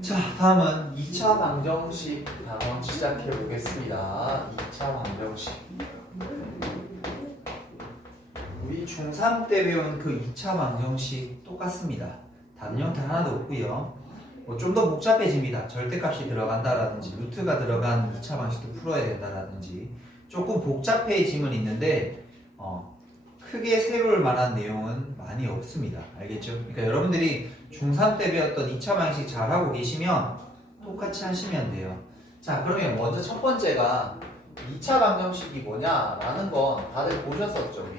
자, 다음은 2차 방정식 한번 시작해 보겠습니다. 2차 방정식. 우리 중3 때 배운 그 2차 방정식 똑같습니다. 답 형태 하나도 없고요. 좀 더 복잡해집니다. 절대값이 들어간다라든지 루트가 들어간 2차 방식도 풀어야 된다라든지 조금 복잡해짐은 있는데 크게 새로울 만한 내용은 많이 없습니다. 알겠죠? 그러니까 여러분들이 중3 때 배웠던 2차 방식 잘하고 계시면 똑같이 하시면 돼요. 자, 그러면 먼저 첫 번째가 2차 방정식이 뭐냐라는 건 다들 보셨었죠? 우리.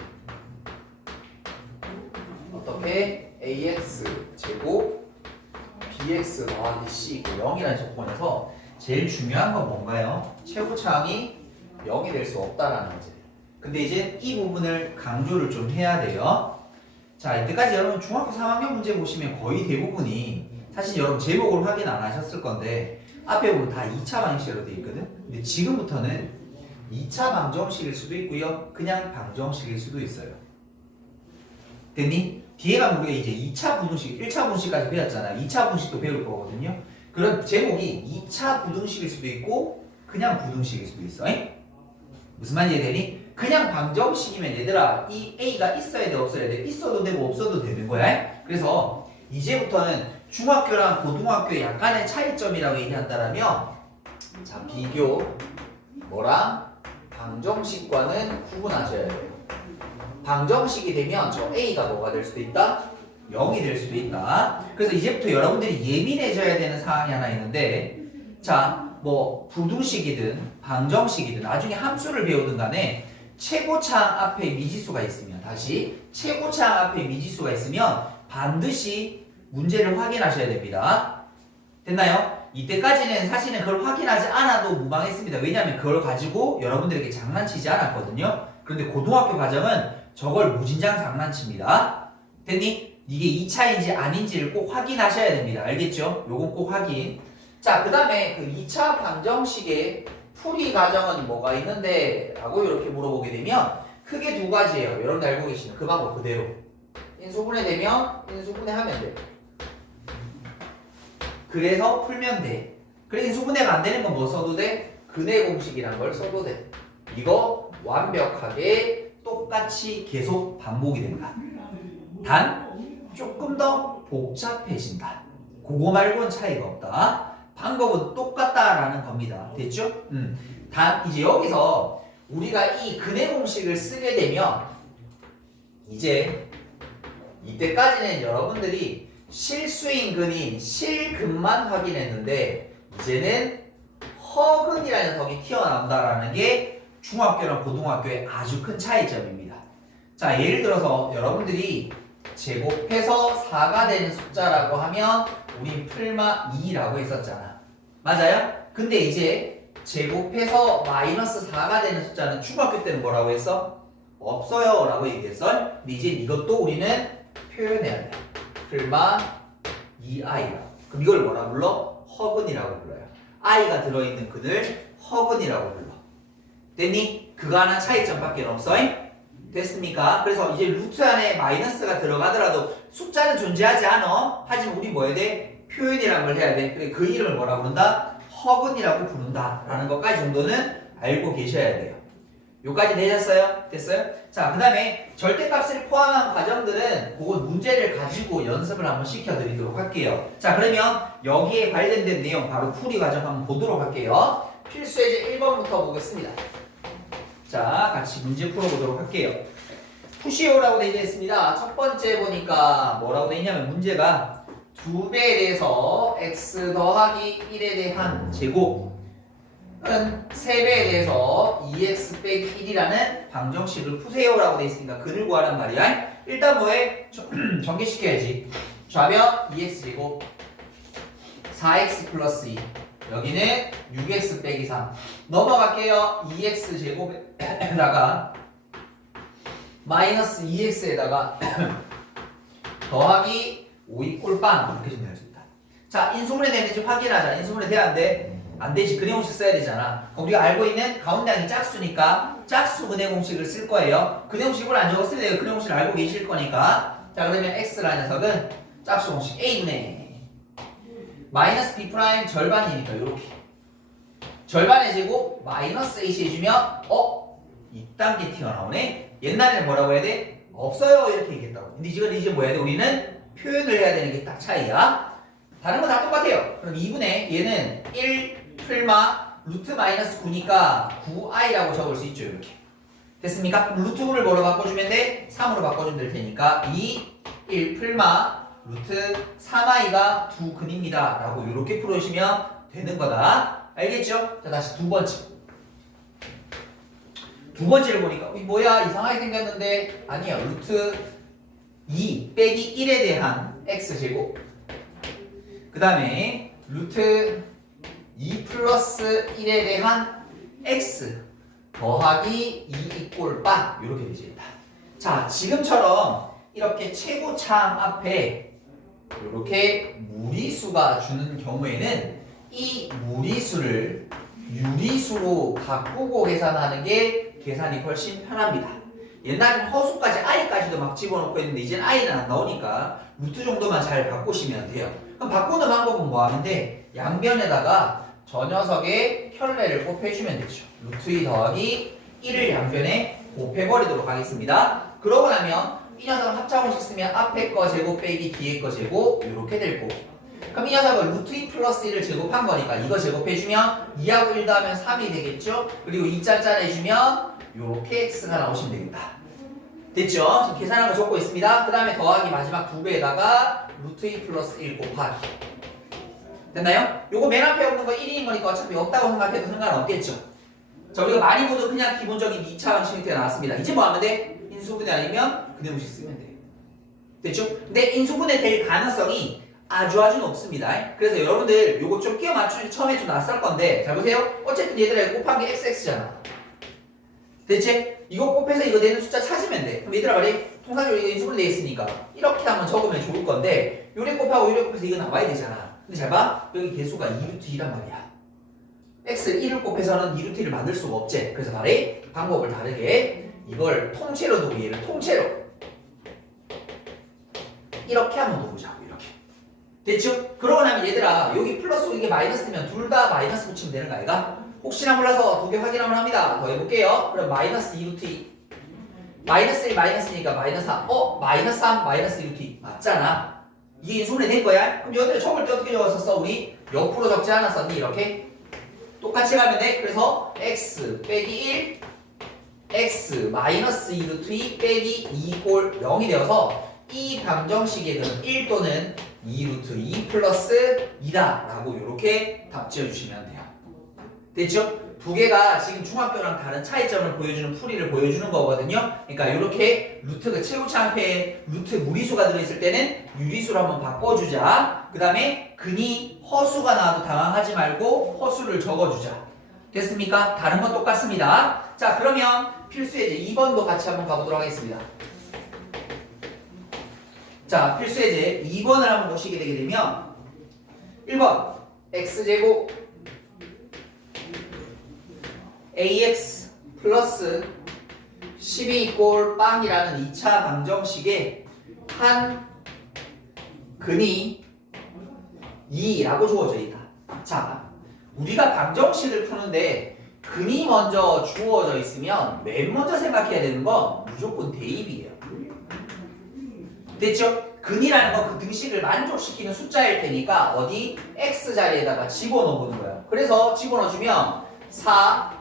어떻게 ax 제곱 bx 더하기 c 0이라는 조건에서 제일 중요한 건 뭔가요? 최고차항이 0이 될 수 없다라는 거지. 근데 이제 이 부분을 강조를 좀 해야 돼요. 자, 이때까지 여러분 중학교 3학년 문제 보시면 거의 대부분이 사실 여러분 제목을 확인 안 하셨을 건데 앞에 보면 다 2차 방정식으로 되어 있거든. 근데 지금부터는 2차 방정식일 수도 있고요. 그냥 방정식일 수도 있어요. 됐니? 뒤에 가면 우리가 이제 2차 부등식, 1차 부등식까지 배웠잖아. 2차 부등식도 배울 거거든요. 그런 제목이 2차 부등식일 수도 있고 그냥 부등식일 수도 있어. 무슨 말인지 이해되니? 그냥 방정식이면 얘들아 이 A가 있어야 돼 없어야 돼? 있어도 되고 없어도 되는 거야. 그래서 이제부터는 중학교랑 고등학교의 약간의 차이점이라고 얘기한다면 자, 비교 뭐랑 방정식과는 구분하셔야 돼요. 방정식이 되면 저 A가 뭐가 될 수도 있다? 0이 될 수도 있다. 그래서 이제부터 여러분들이 예민해져야 되는 상황이 하나 있는데 자, 뭐 부등식이든 방정식이든 나중에 함수를 배우든 간에 최고차항 앞에 미지수가 있으면 다시 최고차항 앞에 미지수가 있으면 반드시 문제를 확인하셔야 됩니다. 됐나요? 이때까지는 사실은 그걸 확인하지 않아도 무방했습니다. 왜냐하면 그걸 가지고 여러분들에게 장난치지 않았거든요. 그런데 고등학교 과정은 저걸 무진장 장난칩니다. 됐니? 이게 2차인지 아닌지를 꼭 확인하셔야 됩니다. 알겠죠? 요건 꼭 확인. 자, 그 다음에 그 2차 방정식의 풀이 과정은 뭐가 있는데? 라고 이렇게 물어보게 되면 크게 두 가지예요. 여러분들 알고 계시는 그 방법 그대로. 인수분해 되면 인수분해 하면 돼. 그래서 풀면 돼. 그래 인수분해가 안 되는 건 뭐 써도 돼? 근해 공식이란 걸 써도 돼. 이거 완벽하게 똑같이 계속 반복이 된다. 단 조금 더 복잡해진다. 그거 말고는 차이가 없다. 방법은 똑같다라는 겁니다. 됐죠? 단 이제 여기서 우리가 이 근해 공식을 쓰게 되면 이제 이때까지는 여러분들이 실수인 근인 실근만 확인했는데 이제는 허근이라는 녀석이 튀어나온다라는 게 중학교랑 고등학교의 아주 큰 차이점입니다. 자, 예를 들어서 여러분들이 제곱해서 4가 되는 숫자라고 하면 우린 풀마 2라고 했었잖아. 맞아요? 근데 이제 제곱해서 마이너스 4가 되는 숫자는 중학교 때는 뭐라고 했어? 없어요 라고 얘기했어. 근데 이제 이것도 우리는 표현해야 돼. 풀마 2i라. 그럼 이걸 뭐라 불러? 허근이라고 불러요. i가 들어있는 근을 허근이라고 불러. 됐니? 그거 하나 차이점밖에 없어. 됐습니까? 그래서 이제 루트 안에 마이너스가 들어가더라도 숫자는 존재하지 않아. 하지만 우리 뭐 해야 돼? 표현이라는 걸 해야 돼. 그래, 그 이름을 뭐라 부른다? 허근이라고 부른다 라는 것까지 정도는 알고 계셔야 돼요. 요까지 되셨어요? 됐어요? 자, 그 다음에 절대값을 포함한 과정들은 그건 문제를 가지고 연습을 한번 시켜드리도록 할게요. 자, 그러면 여기에 관련된 내용 바로 풀이 과정 한번 보도록 할게요. 필수 예제 1번부터 보겠습니다. 자, 같이 문제 풀어보도록 할게요. 푸시오라고 되어 있습니다. 첫 번째 보니까 뭐라고 되어 있냐면 문제가 2배에 대해서 x 더하기 1에 대한 제곱은 3배에 대해서 2x 빼기 1이라는 방정식을 푸세요라고 되어 있으니까 근을 구하란 말이야. 일단 뭐해? 전개시켜야지. 좌변 2x제곱 4x 플러스 2 여기는 6x 빼기 3 넘어갈게요. 2x제곱에다가 마이너스 2x에다가 더하기 5 꼴빵 이렇게 좀 되어있습니다. 자, 인수분해 되는지 확인하자. 인수분해 돼야 안 돼? 안 되지. 근해 공식 써야 되잖아. 그럼 우리가 알고 있는 가운데 항이 짝수니까 짝수 근해 공식을 쓸 거예요. 근해 공식을 안 적었으면 내가 근해 공식을 알고 계실 거니까. 자, 그러면 x라는 녀석은 짝수 공식 a분의 마이너스 b 프라임 절반이니까 이렇게 절반의 제곱 마이너스 ac 해주면 이딴 게 튀어나오네. 옛날에는 뭐라고 해야 돼? 없어요 이렇게 얘기했다고. 근데 이제 뭐 해야 돼? 우리는 표현을 해야 되는 게 딱 차이야. 다른 거 다 똑같아요. 그럼 2분의 얘는 1 풀마 루트 마이너스 9니까 9i라고 적을 수 있죠. 이렇게 됐습니까? 루트 9를 뭐로 바꿔주면 돼? 3으로 바꿔주면 될 테니까 1 풀마 루트 3i가 2근입니다 라고 이렇게 풀어주시면 되는 거다. 알겠죠? 자, 다시 두 번째를 보니까 뭐야 이상하게 생겼는데 아니야. 루트 2 빼기 1에 대한 x제곱 그 다음에 루트 2 플러스 1에 대한 x 더하기 2 이꼴 빠 이렇게 되지. 자, 지금처럼 이렇게 최고창 앞에 이렇게 무리수가 주는 경우에는 이 무리수를 유리수로 바꾸고 계산하는 게 계산이 훨씬 편합니다. 옛날에는 허수까지 i까지도 막 집어넣고 했는데 이제는 i는 안 나오니까 루트 정도만 잘 바꾸시면 돼요. 그럼 바꾸는 방법은 뭐 하면 돼? 양변에다가 저 녀석의 혈례를 곱해주면 되죠. 루트 2 더하기 1을 양변에 곱해버리도록 하겠습니다. 그러고 나면 이 녀석을 합차공식 쓰면 앞에 거 제곱 빼기 뒤에 거 제곱 이렇게 될 거고, 그럼 이 녀석을 루트 2 플러스 1을 제곱한 거니까 이거 제곱해주면 2하고 1 더하면 3이 되겠죠? 그리고 2 짤짤해주면 이렇게 x가 나오시면 되겠다. 됐죠? 지금 계산한 거 적고 있습니다. 그 다음에 더하기 마지막 두 배에다가 루트 2 플러스 1 곱하기. 됐나요? 요거 맨 앞에 없는 거 1인인 거니까 어차피 없다고 생각해도 상관없겠죠? 자, 우리가 많이 보도 그냥 기본적인 2차 방식 형태가 나왔습니다. 이제 뭐 하면 돼? 인수분해 아니면 그대무식 쓰면 돼. 됐죠? 근데 인수분해 될 가능성이 아주 높습니다. 그래서 여러분들 요거 좀 끼워 맞추기 처음에 좀 낯설 건데, 자 보세요. 어쨌든 얘들아 곱한 게 xx잖아. 됐지? 이거 곱해서 이거 되는 숫자 찾으면 돼. 그럼 얘들아 말이 통상적으로 이거 인수분해 돼 있으니까 이렇게 한번 적으면 좋을 건데, 요래 곱하고 요래 곱해서 이거 나와야 되잖아. 근데 잘 봐. 여기 개수가 2루트 2란 말이야. x를 1을 곱해서는 2루트 1을 만들 수가 없지. 그래서 말이 방법을 다르게 이걸 통째로 두고 얘를 통째로 이렇게 한번 놓으자고. 이렇게. 됐죠? 그러고 나면 얘들아 여기 플러스 이게 마이너스면 둘 다 마이너스 붙이면 되는 거 아이가? 혹시나 몰라서 두 개 확인 한번 합니다. 더 해볼게요. 그럼 마이너스 2루트 2 마이너스 1 마이너스니까 마이너스 3 마이너스 3 마이너스 2루트 2 맞잖아. 이게 인수분해 된 거야? 그럼 여기를 적을 때 어떻게 적었었어? 우리 옆으로 적지 않았었니? 이렇게 똑같이 가면 돼. 그래서 x 빼기 1 x 마이너스 2루트 2 빼기 2 꼴 0이 되어서 이 방정식에는 1 또는 2루트 2 플러스 2다 라고 이렇게 답 지어주시면 돼요. 됐죠? 두 개가 지금 중학교랑 다른 차이점을 보여주는 풀이를 보여주는 거거든요. 그러니까 이렇게 루트가 최고차항표에 루트 무리수가 들어있을 때는 유리수로 한번 바꿔주자. 그 다음에 근이 허수가 나와도 당황하지 말고 허수를 적어주자. 됐습니까? 다른 건 똑같습니다. 자, 그러면 필수예제 2번도 같이 한번 가보도록 하겠습니다. 자, 필수예제 2번을 한번 보시게 되게 되면 1번 x제곱 ax 플러스 12 이꼴 빵이라는 2차 방정식에 한 근이 2라고 주어져 있다. 자, 우리가 방정식을 푸는데 근이 먼저 주어져 있으면 맨 먼저 생각해야 되는 건 무조건 대입이에요. 됐죠? 근이라는 건 그 등식을 만족시키는 숫자일 테니까 어디 x 자리에다가 집어넣어보는 거예요. 그래서 집어넣어주면 4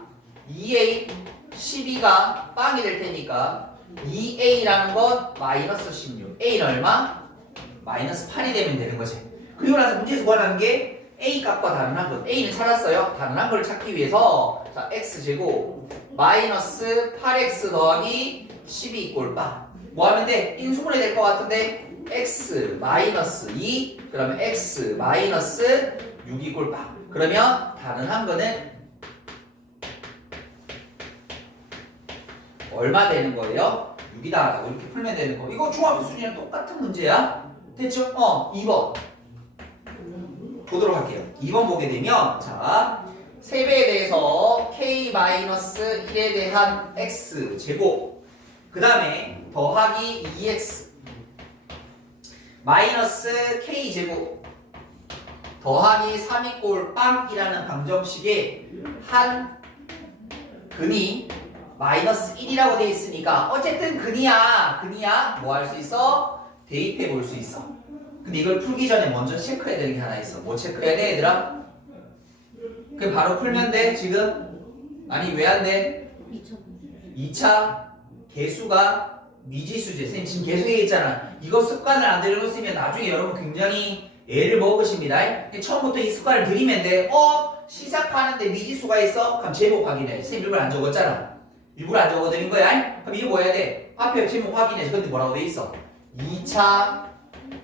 2a 12가 빵이 될 테니까 2a라는 건 마이너스 16 a는 얼마? 마이너스 8이 되면 되는 거지. 그리고 나서 문제에서 구하라는 게 a 값과 다른한 것. a는 찾았어요. 다른한 걸 찾기 위해서 자 x제곱 마이너스 8x 더하기 12 이꼴 빵. 뭐 하면 돼? 인수분해 될 것 같은데 x 마이너스 2 그러면 x 마이너스 6 이꼴 빵. 그러면 다른한 거는 얼마 되는 거예요? 6이다 라고 이렇게 풀면 되는 거. 이거 중학교 수준이랑 똑같은 문제야. 됐죠? 2번 보도록 할게요. 2번 보게 되면 자 세배에 대해서 k-1에 대한 x 제곱 그 다음에 더하기 2x 마이너스 k 제곱 더하기 3이꼴 빵이라는 방정식에 한 근이 마이너스 1이라고 돼 있으니까 어쨌든 근이야 뭐 할 수 있어? 대입해 볼 수 있어. 근데 이걸 풀기 전에 먼저 체크해야 되는 게 하나 있어. 뭐 체크해야 돼 얘들아? 그럼 바로 풀면 돼 지금? 아니 왜 안 돼? 2차 개수가 미지수지. 선생님 지금 계속 얘기했잖아. 이거 습관을 안 들여놓으면 나중에 여러분 굉장히 애를 먹으십니다. 처음부터 이 습관을 들이면 돼. 시작하는데 미지수가 있어? 그럼 제목 확인해. 선생님 일부러 안 적었잖아. 일부러 안 적어드린 거야. 그럼 이거 뭐 해야 돼? 앞에 제목 확인해. 근데 뭐라고 돼 있어? 2차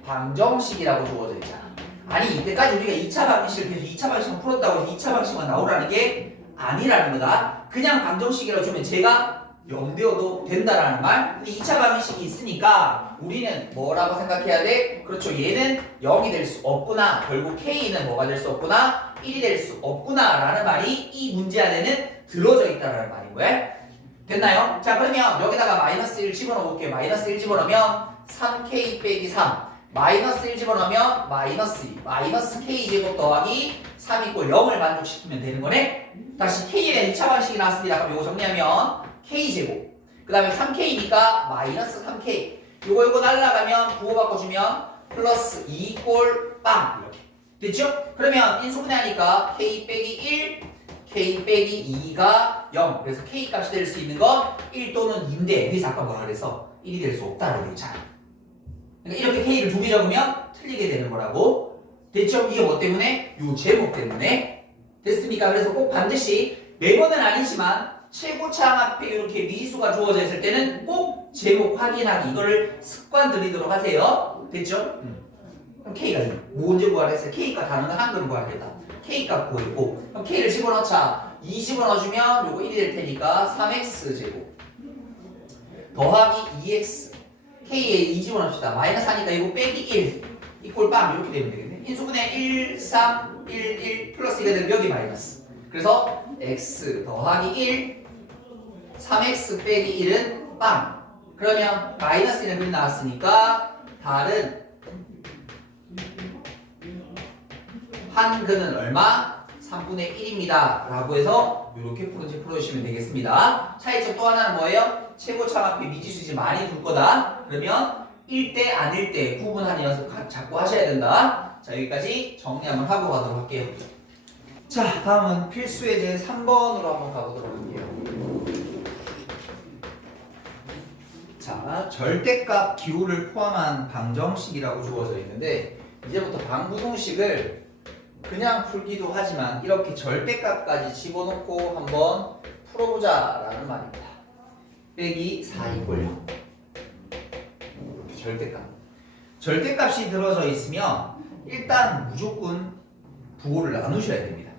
방정식이라고 주어져 있잖아. 아니 이때까지 우리가 2차 방식을 계속 2차 방식만 풀었다고 해서 2차 방식만 나오라는 게 아니라는 거다. 그냥 방정식이라고 주면 제가 0되어도 된다라는 말. 근데 2차 방정식이 있으니까 우리는 뭐라고 생각해야 돼? 그렇죠. 얘는 0이 될 수 없구나. 결국 K는 뭐가 될 수 없구나? 1이 될 수 없구나 라는 말이 이 문제 안에는 들어져 있다는 말인 거야. 됐나요? 자 그러면 여기다가 마이너스 1 집어넣어 볼게요. 마이너스 1 집어넣으면 3K 빼기 3 마이너스 1 집어넣으면 마이너스 2 마이너스 K제곱 더하기 3 이꼴 0을 만족시키면 되는 거네. 다시 K에 대한 2차 방식이 나왔습니다. 그럼 이거 정리하면 K제곱 그 다음에 3K니까 마이너스 3K 요거 날라가면 부호 바꿔주면 플러스 2 이꼴 빵 이렇게 됐죠? 그러면 인수분해하니까 K 빼기 1 K 빼기 2가 0 그래서 K 값이 될 수 있는 건 1 또는 2인데 그래서 아까 뭐라 그래서 1이 될 수 없다라고 그랬잖아. 그러니까 이렇게 K를 두 개 적으면 틀리게 되는 거라고. 됐죠? 이게 뭐 때문에? 요 제목 때문에. 됐습니까? 그래서 꼭 반드시 매번은 아니지만 최고차항 앞에 이렇게 미지수가 주어져 있을 때는 꼭 제목 확인하기 이거를 습관 들이도록 하세요. 됐죠? 그럼 K가 뭔지 구하랬어요? K가 단어는 한글로 구하겠다. K값 구했고 그럼 K를 집어넣자. 2 집어넣어주면 요거 1이 될 테니까 3x제곱 더하기 2x K에 2 집어넣읍시다. 마이너스 하니까 이거 빼기 1 이꼴 빵 이렇게 되면 되겠네. 인수분해 1, 3, 1, 1 플러스 1이 되면 여기 마이너스. 그래서 x 더하기 1 3x 빼기 1은 빵. 그러면 마이너스 1은 그리 나왔으니까 다른 한근은 얼마? 3분의 1입니다. 라고 해서 이렇게 풀어주시면 되겠습니다. 차이점 또 하나는 뭐예요? 최고차항 앞에 미지수지 많이 둘 거다. 그러면 1대 아닐 때 구분하는 연습 자꾸 하셔야 된다. 자 여기까지 정리 한번 하고 가도록 할게요. 자 다음은 필수예제 3번으로 한번 가보도록 할게요. 자 절대값 기호를 포함한 방정식이라고 주어져 있는데 이제부터 방부동식을 그냥 풀기도 하지만 이렇게 절대값까지 집어넣고 한번 풀어보자 라는 말입니다. 빼기 4 이꼴 0 이렇게 절대값. 절대값이 들어져 있으면 일단 무조건 부호를 나누셔야 됩니다.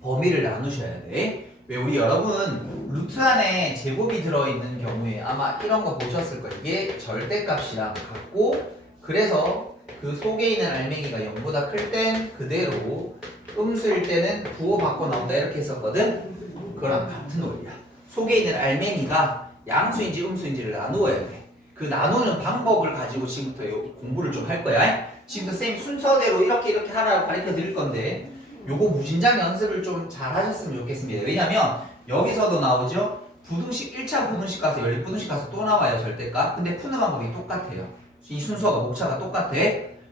범위를 나누셔야 돼. 왜 우리 여러분 루트 안에 제곱이 들어있는 경우에 아마 이런 거 보셨을 거예요. 이게 절대값이랑 같고 그래서 그 속에 있는 알맹이가 0보다 클 땐 그대로 음수일 때는 부호 바꿔 나온다 이렇게 했었거든. 그거랑 같은 원리야. 속에 있는 알맹이가 양수인지 음수인지를 나누어야 돼. 그 나누는 방법을 가지고 지금부터 공부를 좀 할 거야. 지금부터 쌤 순서대로 이렇게 하라고 가르쳐 드릴 건데 요거 무진장 연습을 좀 잘 하셨으면 좋겠습니다. 왜냐면 여기서도 나오죠. 부등식 1차 부등식 가서 연립 부등식 가서 또 나와요. 절대값. 근데 푸는 방법이 똑같아요. 이 순서가 목차가 똑같아.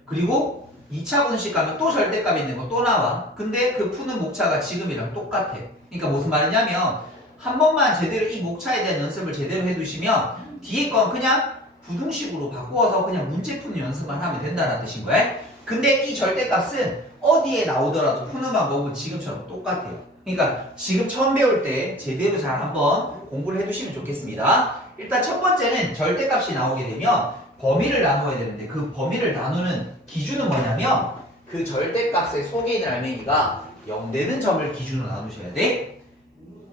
그리고 2차 부등식 가면 또 절대값 있는 거 또 나와. 근데 그 푸는 목차가 지금이랑 똑같아. 그러니까 무슨 말이냐면 한 번만 제대로 이 목차에 대한 연습을 제대로 해두시면 뒤에 건 그냥 부등식으로 바꾸어서 그냥 문제 푸는 연습만 하면 된다는 뜻인 거야. 근데 이 절대값은 어디에 나오더라도 푸는 방법은 지금처럼 똑같아요. 그러니까 지금 처음 배울 때 제대로 잘 한번 공부를 해두시면 좋겠습니다. 일단 첫 번째는 절대값이 나오게 되면 범위를 나누어야 되는데 그 범위를 나누는 기준은 뭐냐면 그 절대값의 속에 있는 알맹이가 0 되는 점을 기준으로 나누셔야 돼.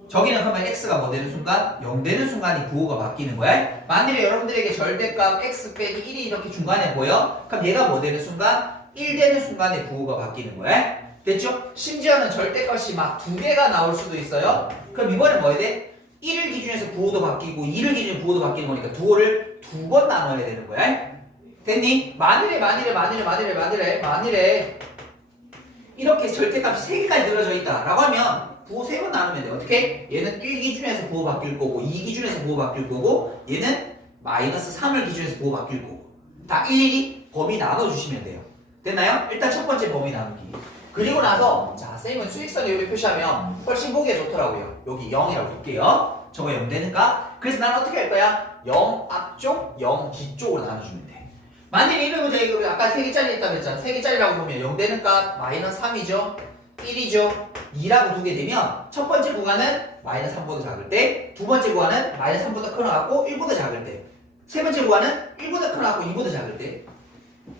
저기는 그러면 x가 뭐 되는 순간? 0 되는 순간이 부호가 바뀌는 거야. 만일에 여러분들에게 절대값 x 빼기 1이 이렇게 중간에 보여? 그럼 얘가 뭐 되는 순간? 1 되는 순간에 부호가 바뀌는 거야. 됐죠? 심지어는 절대값이 막 2개가 나올 수도 있어요. 그럼 이번에 뭐 해야 돼? 1을 기준해서 부호도 바뀌고 2를 기준해서 부호도 바뀌는 거니까 부호를 2번 나눠야 되는 거야. 됐니? 만일에 이렇게 절대값이 3개까지 늘어져 있다라고 하면 부호 3번 나누면 돼. 어떻게? 얘는 1 기준에서 부호 바뀔 거고 2 기준에서 부호 바뀔 거고 얘는 마이너스 3을 기준에서 부호 바뀔 거고 다 일일이 범위 나눠주시면 돼요. 됐나요? 일단 첫 번째 범위 나누기. 그리고 나서 자 쌤은 수직선을 이렇게 표시하면 훨씬 보기가 좋더라고요. 여기 0이라고 볼게요. 저거 0 되는가? 그래서 나는 어떻게 할 거야? 0 앞쪽, 0 뒤쪽으로 나눠주면 돼. 만약에 이런 문제 이거 아까 3개짜리 있다고 했잖아. 3개짜리라고 보면 0 되는 값 마이너스 3이죠. 1이죠. 2라고 두게 되면 첫 번째 구간은 마이너스 3보다 작을 때, 두 번째 구간은 마이너스 3보다 커나갖고 1보다 작을 때, 세 번째 구간은 1보다 커나갖고 2보다 작을 때,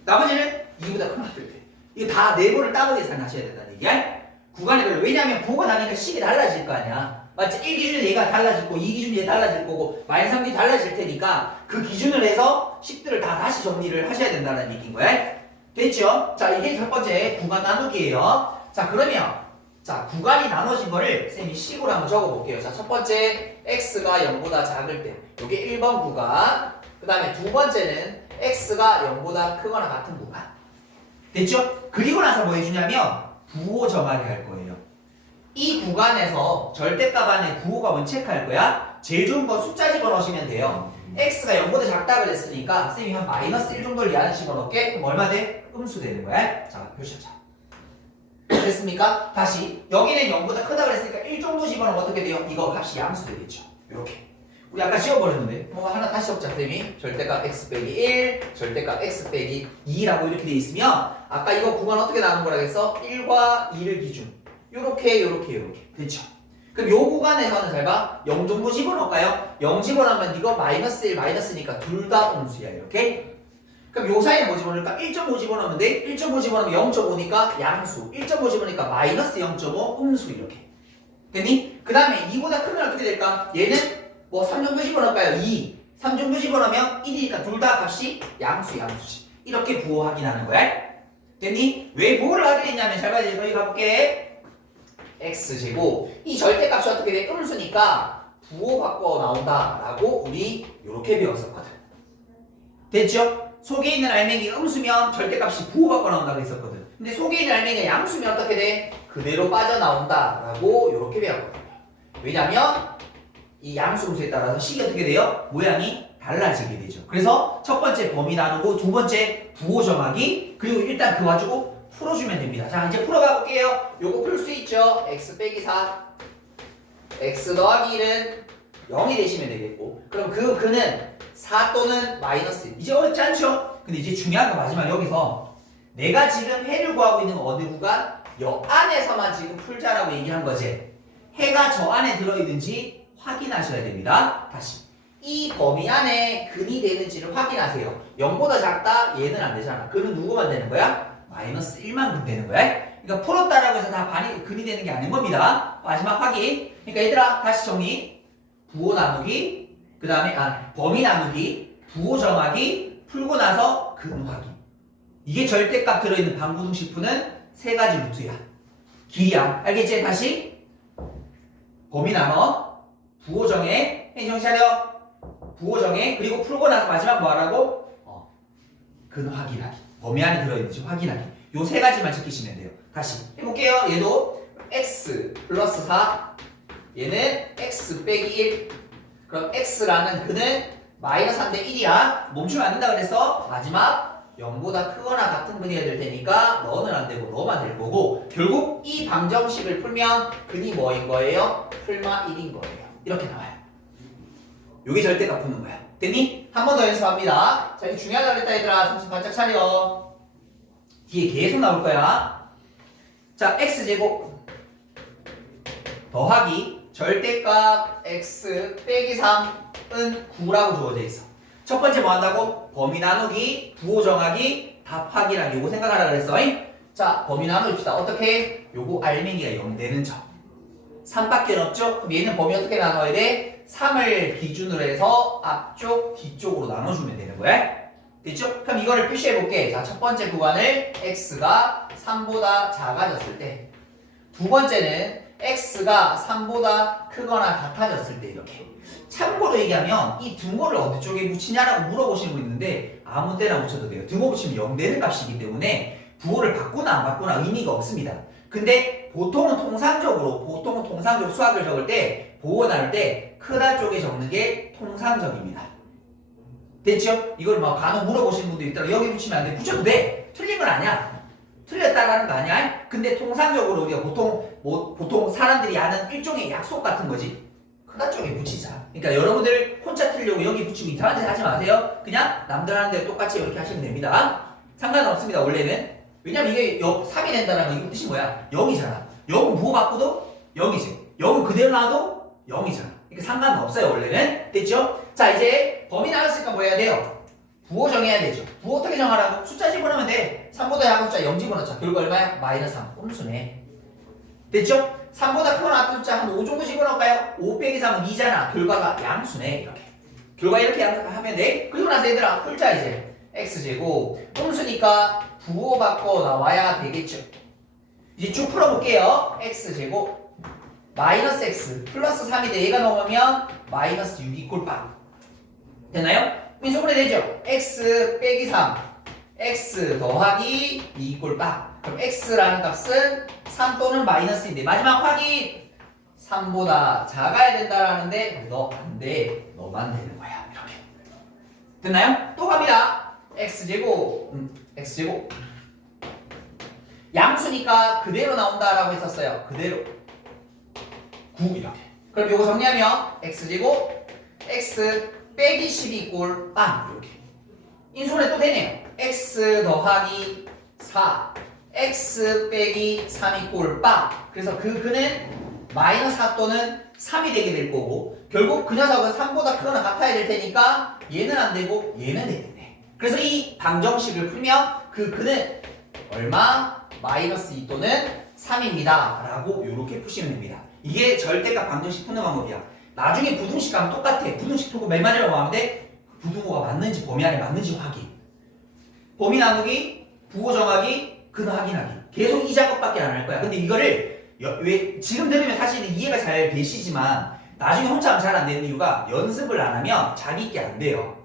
나머지는 2보다 커나갖을 때. 이거 다 네 번을 따로 계산하셔야 된다는 얘기야. 구간별로. 왜냐하면 부호가 다르니까 식이 달라질 거 아니야. 맞지? 1 기준에 얘가 달라질 거고 2 기준에 얘 달라질 거고 마이너스 3이 달라질 테니까 그 기준을 해서 식들을 다 다시 정리를 하셔야 된다는 얘기인 거야. 됐죠? 자, 이게 첫 번째 구간 나누기예요. 자, 그러면 자 구간이 나눠진 거를 쌤이 식으로 한번 적어볼게요. 자, 첫 번째 x가 0보다 작을 때 이게 1번 구간. 그 다음에 두 번째는 x가 0보다 크거나 같은 구간. 됐죠? 그리고 나서 뭐 해주냐면 부호 정하게 할 거예요. 이 구간에서 절대값 안에 부호가 뭔 체크할 거야. 제일 좋은 건 숫자 집어넣으시면 돼요. x가 0보다 작다 그랬으니까 쌤이 한 마이너스 1 정도를 얘한테 집어넣게. 그럼 얼마 돼? 음수 되는 거야. 자, 표시하자. 됐습니까? 다시 여기는 0보다 크다 그랬으니까 1 정도 집어넣으면 어떻게 돼요? 이거 값이 양수 되겠죠. 이렇게. 우리 아까 지워버렸는데 뭐 하나 다시 적자 쌤이 절대값 x 빼기 1 절대값 x 빼기 2라고 이렇게 돼 있으면 아까 이거 구간 어떻게 나눈 거라 그랬어? 1과 2를 기준 요렇게 됐죠? 그럼 요 구간에서는 잘 봐. 0 정도 집어넣을까요? 0 집어넣으면 이거 마이너스 1 마이너스니까 둘 다 음수야 이렇게. 그럼 요 사이에 뭐 집어넣을까? 1.5 집어넣으면 돼? 1.5 집어넣으면 0.5니까 양수 1.5 집어넣으니까 마이너스 0.5 음수 이렇게 됐니? 그 다음에 2보다 크면 어떻게 될까? 얘는 뭐 3 정도 집어넣을까요? 2 3 정도 집어넣으면 1이니까 둘 다 값이 양수지 이렇게 부호 확인하는 거야. 됐니? 왜 부호를 확인했냐면 잘 봐야지. 여기 가볼게. x제곱 이 절대값이 어떻게 돼? 음수니까 부호 바꿔 나온다 라고 우리 이렇게 배웠었거든. 됐죠? 속에 있는 알맹이가 음수면 절대값이 부호 바꿔 나온다고 했었거든. 근데 속에 있는 알맹이가 양수면 어떻게 돼? 그대로 빠져나온다 라고 이렇게 배웠거든요. 왜냐면 이 양수 음수에 따라서 식이 어떻게 돼요? 모양이 달라지게 되죠. 그래서 첫 번째 범위 나누고 두 번째 부호 정하기 그리고 일단 그거 가지고 풀어주면 됩니다. 자, 이제 풀어가 볼게요. 요거 풀 수 있죠? x 빼기 4 x 더하기 1은 0이 되시면 되겠고 그럼 그는 4 또는 마이너스 1 이제 어렵지 않죠? 근데 이제 중요한 거 마지막 여기서 내가 지금 해를 구하고 있는 어느 구간? 여 안에서만 지금 풀자라고 얘기한 거지. 해가 저 안에 들어있는지 확인하셔야 됩니다. 다시 이 범위 안에 근이 되는지를 확인하세요. 0보다 작다? 얘는 안 되잖아. 근은 누구만 되는 거야? 마이너스 1만큼 되는 거야. 그러니까 풀었다라고 해서 다 근이 되는 게 아닌 겁니다. 마지막 확인. 그러니까 얘들아 다시 정리. 부호 나누기 그 다음에 범위 나누기 부호 정하기 풀고 나서 근 확인. 이게 절대값 들어있는 방구등식 푸는 세 가지 루트야. 길이야. 알겠지? 다시 범위 나눠 부호 정해. 정신 차려. 부호 정해. 그리고 풀고 나서 마지막 뭐 하라고? 근 확인하기. 범위 안에 들어있는지 확인하기. 요 세 가지만 지키시면 돼요. 다시 해볼게요. 얘도 x 플러스 4 얘는 x 빼기 1 그럼 x라는 근은 마이너스 3대 1이야. 멈추면 안 된다 그랬어. 마지막 0보다 크거나 같은 근이 될 테니까 너는 안 되고 너만 될 거고 결국 이 방정식을 풀면 근이 뭐인 거예요? 풀마 1인 거예요. 이렇게 나와요. 요게 절대값 푸는 거야. 됐니? 한 번 더 연습합니다. 자, 이거 중요하다 그랬다 얘들아. 정신 바짝 차려. 뒤에 계속 나올 거야. 자, x제곱 더하기 절대값 x 빼기 3은 9라고 주어져 있어. 첫 번째 뭐 한다고? 범위 나누기, 부호 정하기, 답 확인하기. 요거 생각하라 그랬어. 자, 범위 나눠줍시다. 어떻게? 요거 알맹이가 0 되는 점. 3밖에 없죠? 그럼 얘는 범위 어떻게 나눠야 돼? 3을 기준으로 해서 앞쪽, 뒤쪽으로 나눠주면 되는 거야. 됐죠? 그럼 이거를 표시해볼게. 자, 첫 번째 구간을 x가 3보다 작아졌을 때 두 번째는 x가 3보다 크거나 같아졌을 때 이렇게. 참고로 얘기하면 이 등호를 어느 쪽에 붙이냐라고 물어보시는 분 있는데 아무 때나 붙여도 돼요. 등호 붙이면 0 되는 값이기 때문에 부호를 바꾸나 안 바꾸나 의미가 없습니다. 근데 보통은 통상적으로 수학을 적을 때 부호 나눌 때 크다 쪽에 적는 게 통상적입니다. 됐죠? 이걸 막 간혹 물어보시는 분도 있더라. 여기 붙이면 안 돼. 붙여도 돼. 틀린 건 아니야. 틀렸다라는 거 아니야? 근데 통상적으로 우리가 보통 사람들이 아는 일종의 약속 같은 거지. 크다 쪽에 붙이자. 그러니까 여러분들 혼자 틀려고 여기 붙이고 이상한 짓 하지 마세요. 그냥 남들 하는 대로 똑같이 이렇게 하시면 됩니다. 상관없습니다. 원래는. 왜냐면 이게 3이 된다는 거 이거 뜻이 뭐야? 0이잖아. 0은 부호 바꾸도 0이지. 0은 그대로 놔도 0이잖아. 그러니까 상관은 없어요. 원래는. 됐죠? 자, 이제 범위 나왔으니까 뭐 해야 돼요? 부호 정해야 되죠. 부호 어떻게 정하라고? 숫자 집어넣으면 돼. 3보다 작은 숫자 0 집어넣자. 결과 얼마야? -3. 꼼수네. 됐죠? 3보다 크거나 같은 숫자 한 5 정도 집어넣을까요? 5 빼기 3은 2잖아. 결과가 양수네. 이렇게. 결과 이렇게 하면 돼. 그리고 나서 얘들아 풀자 이제. x제곱. 꼼수니까 부호 바꿔 나와야 되겠죠. 이제 쭉 풀어볼게요. x제곱 마이너스 x 플러스 3이 돼. 얘가 넘으면 마이너스 6 이꼴 빵. 됐나요? 민소분해 되죠? x 빼기 3 x 더하기 2 이꼴 빵. 그럼 x라는 값은 3 또는 마이너스인데 마지막 확인 3보다 작아야 된다라는데 너 안 돼. 너만 되는 거야. 이렇게. 됐나요? 또 갑니다. x제곱 양수니까 그대로 나온다라고 했었어요. 그대로 9 이렇게. 그럼 요거 정리하면 x제곱 x 빼기 12 이꼴 빵 이렇게. 인수분해 또 되네요. x 더하기 4 x 빼기 3 이꼴 빵. 그래서 그는 마이너스 4 또는 3이 되게 될 거고 결국 그 녀석은 3보다 크거나 같아야 될 테니까 얘는 안 되고 얘는 되겠네. 그래서 이 방정식을 풀면 그는 얼마? 마이너스 2 또는 3입니다. 라고 이렇게 푸시면 됩니다. 이게 절대값 방정식 푸는 방법이야. 나중에 부등식 가면 똑같아. 부등식 풀고 맨 마지막으로 하면 돼. 부등호가 맞는지 범위 안에 맞는지 확인. 범위 나누기, 부호 정하기, 근 확인하기. 계속 이 작업밖에 안 할 거야. 근데 이거를 왜 지금 들으면 사실은 이해가 잘 되시지만 나중에 혼자 하면 잘 안 되는 이유가 연습을 안 하면 자기 게 안 돼요.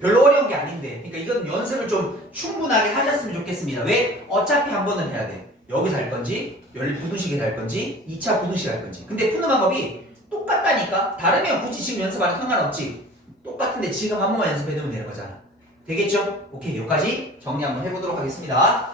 별로 어려운 게 아닌데. 그러니까 이건 연습을 좀 충분하게 하셨으면 좋겠습니다. 왜? 어차피 한 번은 해야 돼. 여기서 할 건지, 부등식에서 할 건지, 2차 부등식 할 건지. 근데 푸는 방법이 똑같다니까? 다르면 굳이 지금 연습 안 해도 상관없지. 똑같은데 지금 한 번만 연습해두면 되는 거잖아. 되겠죠? 오케이, 여기까지 정리 한번 해보도록 하겠습니다.